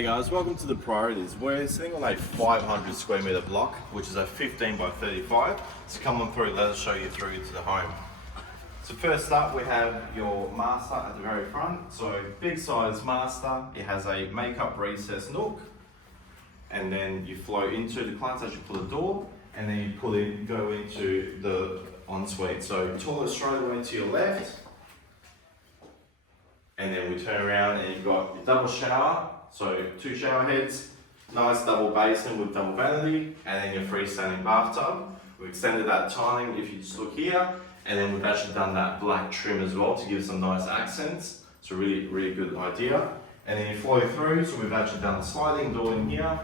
Hey guys, welcome to the priorities. We're sitting on a 500 square meter block, which is a 15 by 35. So come on through, let us show you through to the home. So first up, we have your master at the very front. So big size master, it has a makeup recess nook, and then you flow into the clients as you pull the door, and then you go into the ensuite. So toilet straight away to your left, and then we turn around and you've got your double shower, so 2 shower heads, nice double basin with double vanity, and then your freestanding bathtub. We've extended that tiling if you just look here, and then we've actually done that black trim as well to give some nice accents. It's a really, really good idea. And then you flow through, so we've actually done a sliding door in here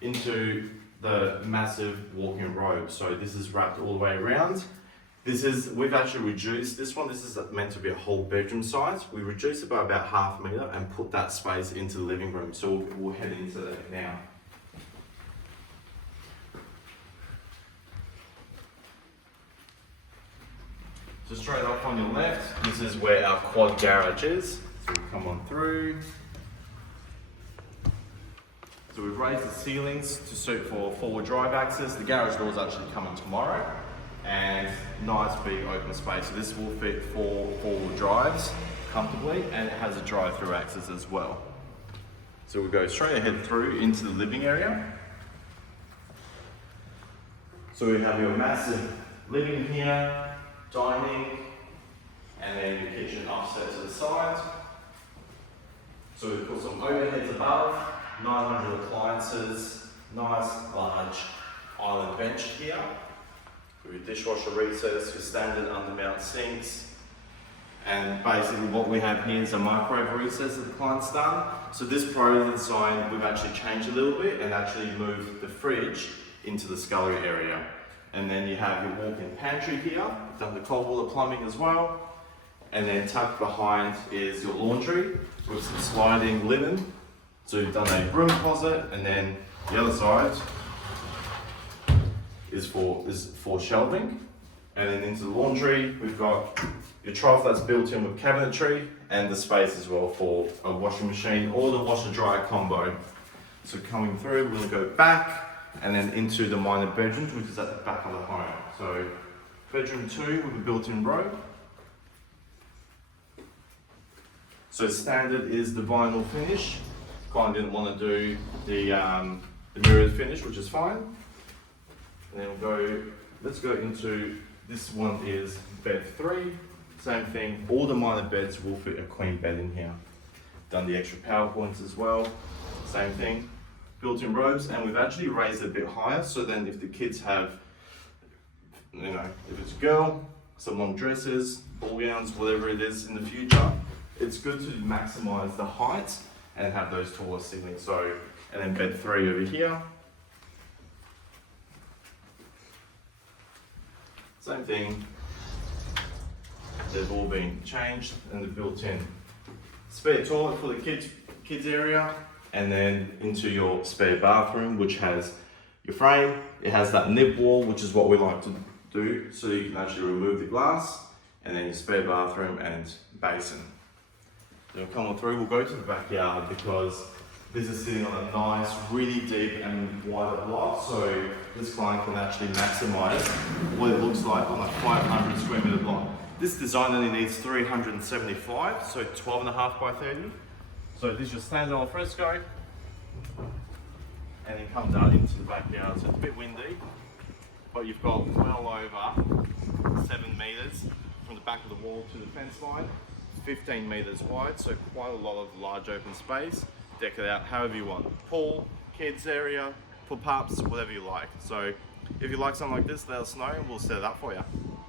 into the massive walk-in robe. So this is wrapped all the way around. We've actually reduced this one. This is meant to be a whole bedroom size. We reduced it by about ½ meter and put that space into the living room. So we'll head into that now. So straight up on your left, this is where our quad garage is. So we come on through. So we've raised the ceilings to suit for forward drive access. The garage door is actually coming tomorrow. And nice big open space. So this will fit 4 4-wheel drives comfortably, and it has a drive-through access as well. So we'll go straight ahead through into the living area. So we have your massive living here, dining, and then your kitchen offset to the side. So we've put some overheads above, 900 appliances, nice large island bench here. Your dishwasher recess, your standard undermount sinks, and basically what we have here is a microwave recess that the client's done. So this priority design we've actually changed a little bit and actually moved the fridge into the scullery area. And then you have your walk-in pantry here, we've done the cold water plumbing as well, and then tucked behind is your laundry with some sliding linen. So you've done a broom closet, and then the other side is for shelving. And then into the laundry, we've got your trough that's built in with cabinetry, and the space as well for a washing machine or the washer dryer combo. So coming through, we're going to go back and then into the minor bedrooms, which is at the back of the home. So bedroom 2 with a built-in robe. So standard is the vinyl finish. Client didn't want to do the mirrored finish, which is fine. And then let's go into, this one is bed 3, same thing, all the minor beds will fit a queen bed in here. Done the extra power points as well, same thing, built-in robes, and we've actually raised it a bit higher, so then if the kids have, if it's a girl, some long dresses, ball gowns, whatever it is in the future, it's good to maximize the height and have those taller ceilings. So, and then bed 3 over here. Same thing, they've all been changed, and the built-in spare toilet for the kids area, and then into your spare bathroom, which has your frame. It has that nib wall, which is what we like to do, so you can actually remove the glass, and then your spare bathroom and basin. Then we'll come on through, we'll go to the backyard because this is sitting on a nice, really deep and wide block, so this client can actually maximize what it looks like on a 500 square meter block. This design only needs 375, so 12.5 by 30. So this is your standard al fresco, and it comes out into the backyard, so it's a bit windy, but you've got well over 7 meters from the back of the wall to the fence line, 15 meters wide, so quite a lot of large open space. Deck it out however you want. Pool, kids area, for pups, whatever you like. So if you like something like this, let us know and we'll set it up for you.